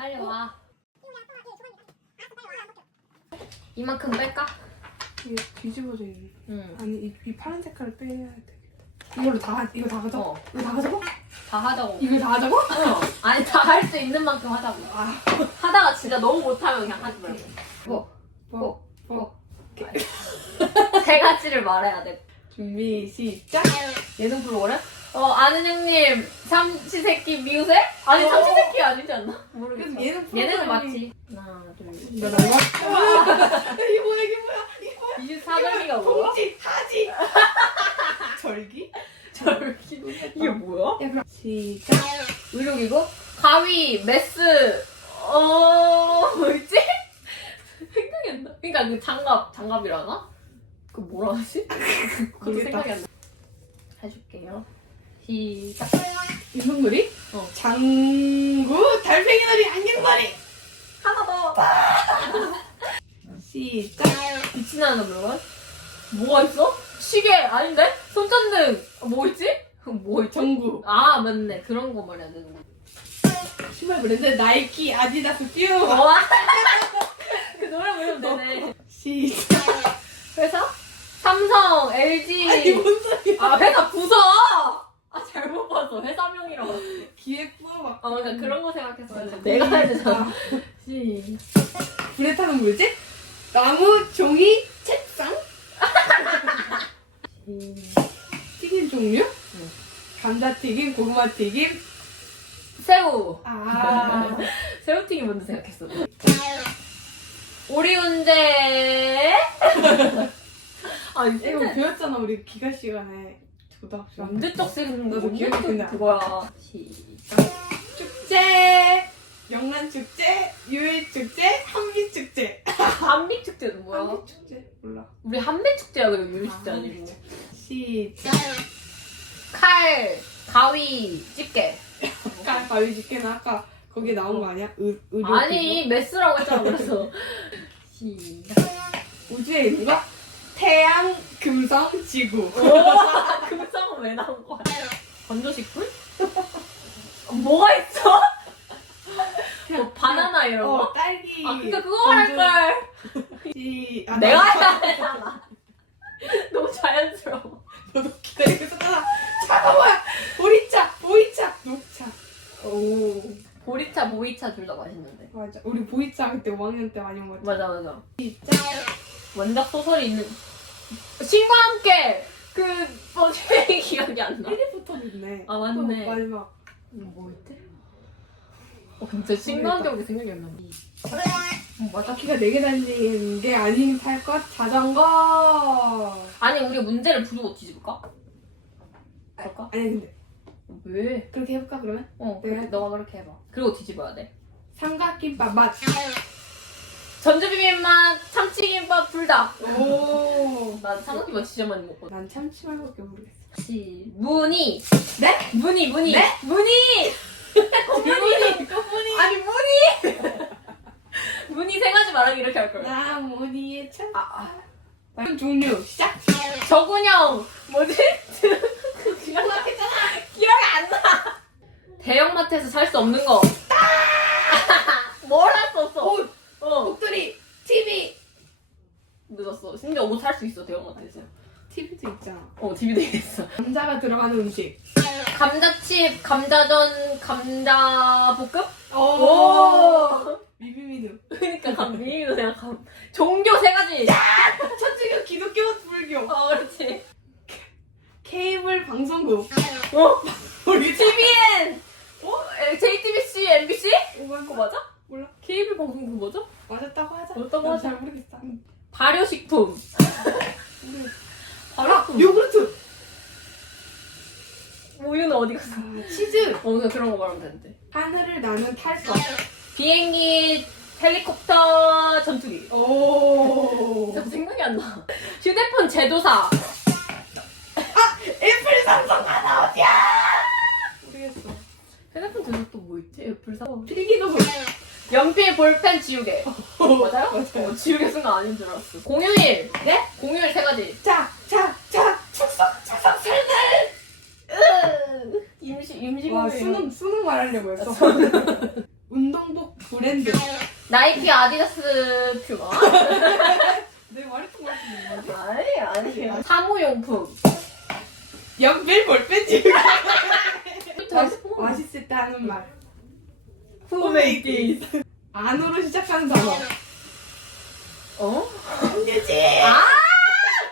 빨리 와. 이만큼 뺄까? 이게 뒤집어져 있네. 응. 아니 이, 이 파란 색깔을 빼야 되겠다. 이걸로 다 하- 이거 다 가져? 어. 이거 다 가자고? 다 하자고. 이거 다 하자고? 어. 아니 다 할 수 있는 만큼 하자고. 아, 하다가 진짜 너무 못하면 그냥 하지 말고. 뭐, 뭐, 뭐. 세 가지를 말해야 돼. 준비 시작. 얘는 불러오래? 어 아는 형님 삼시세끼 미우새? 아니 어. 삼시세끼 아니지 않나? 모르겠어. 얘는 얘네는 맞지. 하나 둘. 나 나와. 이게 뭐야 이게 뭐야? 이게 뭐야? 24절기가 뭐야? 동지 하지. 절기? 절기. 이게 뭐야? 야 그럼 시작. 의료기구? 가위, 메스, 어, 뭐였지? 생각이 안 나. 그니까 그 장갑, 장갑이라나? 그 뭐라 하지? 그것도 모르겠다. 생각이 안 나. 해줄게요. 시작. 윤석놀이? 어. 장구 달팽이 놀이 안경놀이. 하나 더. 시작. 미친나는 물건? 뭐가 있어? 시계 아닌데? 손전등 뭐 있지? 뭐 있지? 정구. 아 맞네 그런 거 말해야 되는 거. 신발 브랜드 나이키 아디다스 듀. 와. 그 노래 부르면 되네. 시작. 회사? 삼성, LG. 아니 뭔 소리야? 아 회사 부서. 아 잘못 봤어 회사명이라고. 아 그러니까 그런 거 생각했어. 내가 해야 되잖아. 시. 불에 타는 뭐지? 나무, 종이, 책상? 튀김 종류? 감자튀김, 고구마튀김. 새우. 아. 새우튀김 먼저 생각했어. 오리운제. 아 이거 이거 배웠잖아 우리 기가 시간에 고등학교. 언제적 거 기억이 나. 그거야. 시작. 축제. 영란 축제, 유일 축제, 한미 축제. 한빛 축제는 뭐야? 한미 축제 몰라. 우리 한빛 축제야 유리 축제 아, 아니고. 시작. 칼, 가위, 집게. 아까 바위 집게는 아까 거기 나온 거 아니야? 의, 의료 아니 메스라고 했잖아 그래서. 시작. 기구? 우주에 있는 거? 태양, 금성, 지구. 금상은 왜 나온 거야? 건조식품? 뭐가 있어? 뭐 바나나 이런 거? 어, 딸기. 아 그니까 그거 할 걸. 시... 아, 내가 되잖아. 너무 자연스러워. 너도 기다리고 있었잖아. 뭐야? 보리차, 보이차, 녹차. 오. 보리차, 보이차 둘 다 맛있는데. 맞아. 우리 보이차 그때 5학년 때 많이 먹었지. 맞아 맞아. 진짜. 원작 소설이 있는. 신과 함께 그 뭐지 기억이 안 나. 1위부터 있네. 아, 맞네. 또 마지막. 뭐 있지? 어 진짜 함께 생각이 안 나. 어, 맞아. 바퀴가 4개 달린 게 아닌 탈것 자전거. 아니 우리 문제를 부르고 뒤집을까? 그럴까? 아니 근데 왜? 그렇게 해볼까 그러면? 어, 네. 그래, 너가 그렇게 해봐. 그리고 뒤집어야 돼. 삼각김밥 맛. 전주 비빔밥, 참치김밥, 불닭. 오. 나 삼각김밥 진짜 많이 먹거든. 난 참치말밖에 모르겠어. 시 무늬. 네? 무늬, 무늬. 네? 무늬. 무늬. 꼬부니. 아니. 무늬 세 가지 말하기 이렇게 할 걸. 나 모니의 참. 아, 아. 아. 종류 시작. 저군형 뭐지? 기억이 안 나. 대형마트에서 살 수 없는 거. 뭘 할 수 없어. 옷, 어. 목도리, TV. 늦었어. 심지어 옷 살 수 있어 대형마트에서. TV도 있잖아. 어, TV도 있어. 감자가 들어가는 음식. 감자칩, 감자전, 감자볶음? 오. 미비미누. 그러니까 감미도 그냥 감. 종교 세 가지. 천주교, 기독교, 불교. 어, 그렇지. 케이블 방송국. 어, 우리 TVN. 어, 에, JTBC, MBC? 그거 오만 맞아? 몰라. 케이블 방송국 뭐죠? 맞았다고 하자. 맞았다고 난 하자. 잘 모르겠어. 발효식품. 아, 발효식품. 요구르트. 우유는 어디 갔어? 아, 치즈. 어, 그냥 그런 거 말하면 되는데. 하늘을 나는 탈 것. 비행기, 헬리콥터, 전투기. 오. 진짜 생각이 안 나. 휴대폰 제조사. 애플 삼성 하나 어디야? 모르겠어. 휴대폰 제조사 또 뭐 있지? 애플 사. 필기도 연필, 볼펜, 지우개. 맞아요? 맞아요. 어, 지우개 쓴거 아닌 줄 알았어. 공휴일. 네? 공휴일 세 가지. 자, 자, 자, 축석, 축석, 설날. 으, 임시, 임시 와 공휴일. 수능 수능 말하려고 했어. 운동복 브랜드. 나이키 아디다스 퓨마. 내 말했던 거 같은데. 아니, 아니에요. 사무용품. 연필 볼펜지. 맛있을 때 하는 말. 홈메이드. 안으로 시작하는 단어. 어? 안되지. 아?